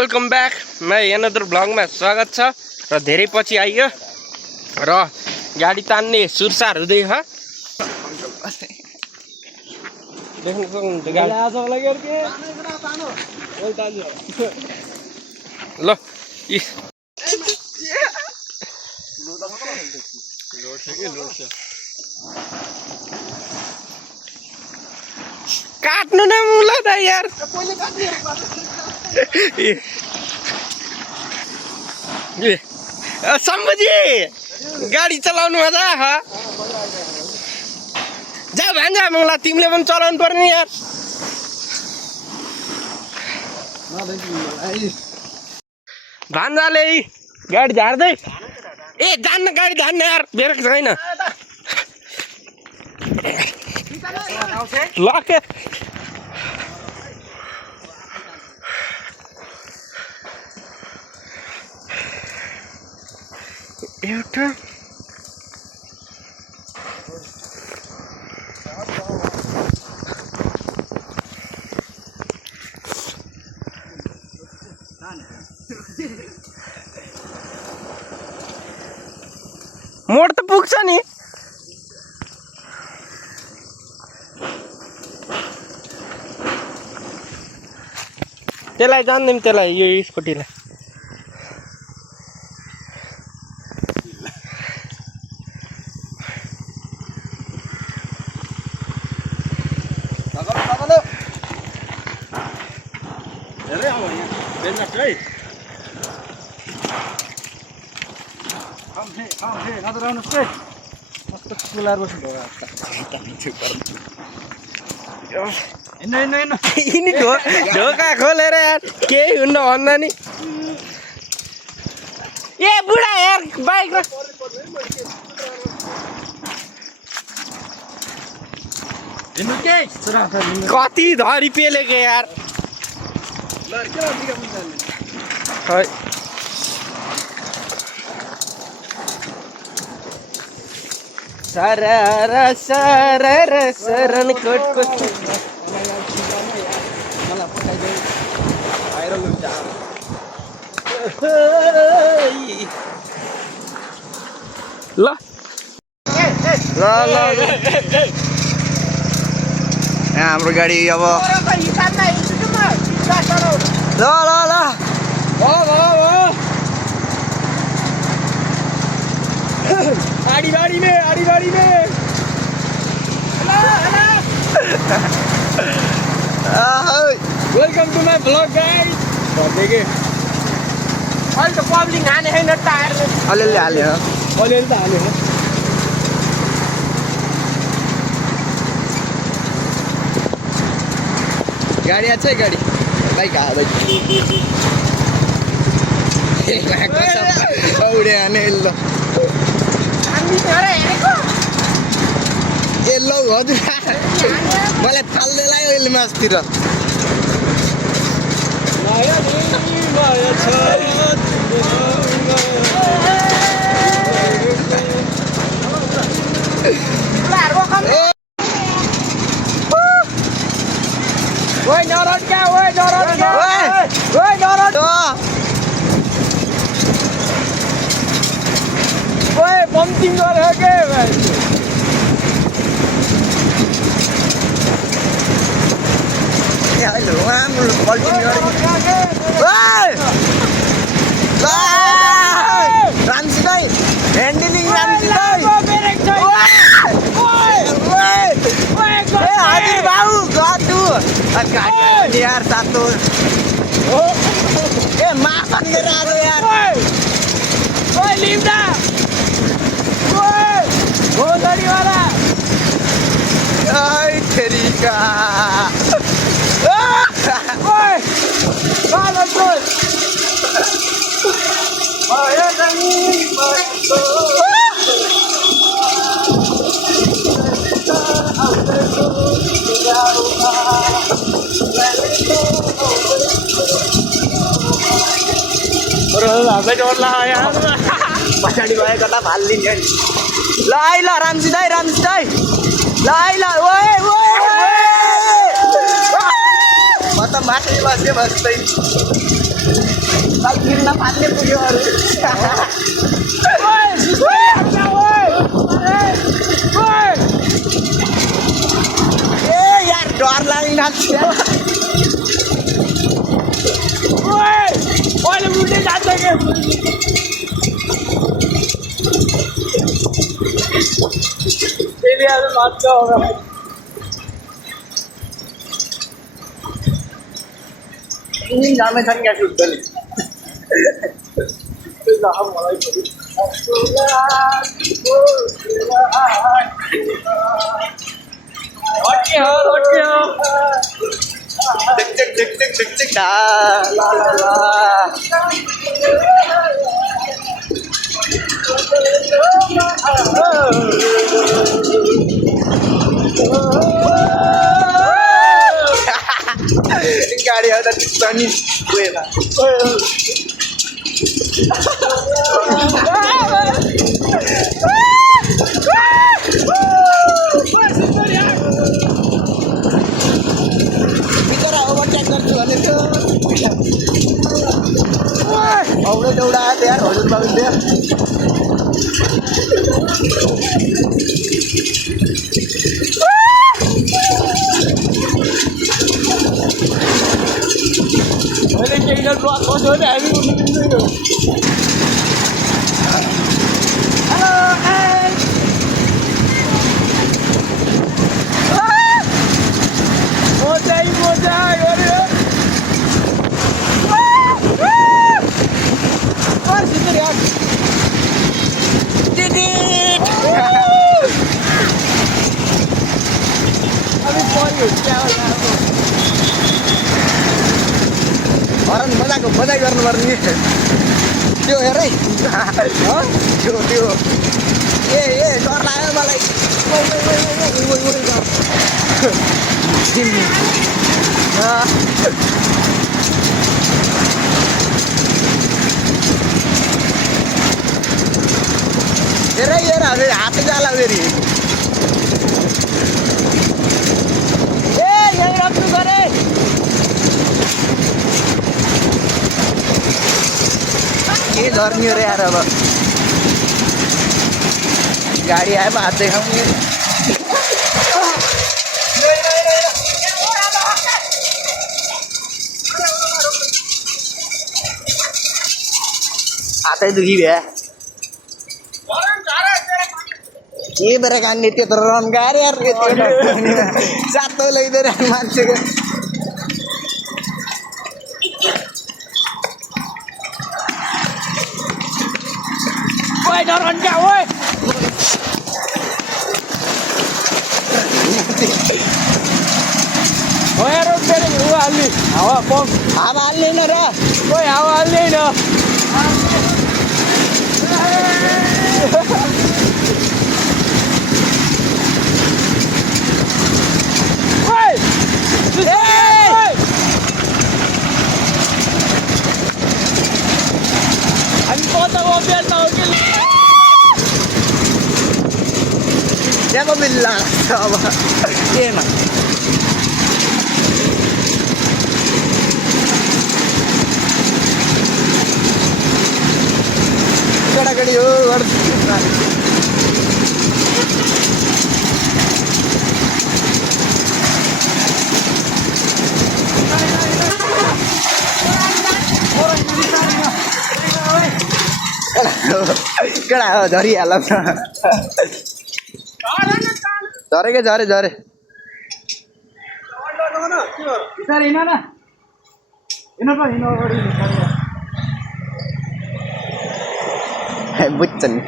welcome back मैं another blog में स्वागत छ र धेरै पछि आइयो र गाडी तान्ने सुरसार हुँदै ह देख्न सक्नुहुन्छ गाडी आजको लागि अर्के ओइ तान्यो ल लोड छ के लोड छ काट्नु न मुला त यार पहिले काट्नु ए सम्बजी गाडी चलाउनु मजा ह जा भान्जा मुला तिमीले पनि चलाउनु पर्ने यार भान्जाले गाडी झार्दै ए जान्न गाडी धान्न यार ब्रेक छैन लके एउटा मोड त पुग्छ नि त्यसलाई जान्दैम त्यसलाई यो स्कुटीलाई ढोका खोलेर यार केही हुन्न भन्दा नि ए बुढा यार बाइक कति धरी पेलेको यार सरर सरर सरन कोटको ल ल ल हाम्रो गाडी अब ल ल ल आड़ी में welcome to my blog guys देखिए अहिले त पब्लिक हाने हैन टायर अलिअलि हाल्यो अलिअलि त हाल्यो गाडी आछ है गाडी बाइक हाल्दै औडे हाने ल ए लौ हजुर मलाई थाल्दै लाग्यो अहिले मासतिर पंपिंग वाले हो गए भाई हेलो हम पल्टिङ रामसी भाइ ह्यान्डलिङ रामसी भाइ हजुर बाबु गटु गाडी यार सातो ए माफ गरेर आलो यार ओइ लिम्दा ओइ गोदडी वाला आई तेरीका ओए बालो चल आया नहीं बस labai डर लाग्यो यार पछाडी गए कता भाल्लिन्छ नि ल आइ ल रामसी दाइ ल आइ ल ओए ओए म त माथि बस्दै बाइक गिर्न फाल्ने पुग्यो अरू ए यार डर लाग्न जामै छन् क्या सुत्तले गाडी आउँदा पनि गएन बिचरा ओभरटेक गर्छु भनेको औडा दौडा आयो यार हजुर बाबुले मैले केही न ब्लक बस्यो भने हामी उठ्नु हेलो मजा गऱ्यो हरन मजाको बजाइ गर्नुपर्ने त्यो हेर है त्यो ए डर लाग्यो मलाई हेर हामी हात जाला फेरि ए यही राख्नु गरे के झर्ने हो रे यार अब गाडी आयो हात देखाउने हातै दुखी भ्या के बेर कान्ने त्यो त रन गाह्रो यार सातो लैदिएर मान्छेको ओए डरन क्या ओए ओए रोड पे हाल्ने हावा पंप हावा हाल्दैन र ओए हावा हाल्दैन हामी कता अभ्यास हो कि त्यहाँको बिल्ला अब केमा केटाकेटी हो केटा हो झरिहाल झरे के झरे झरे बुझ्छ नि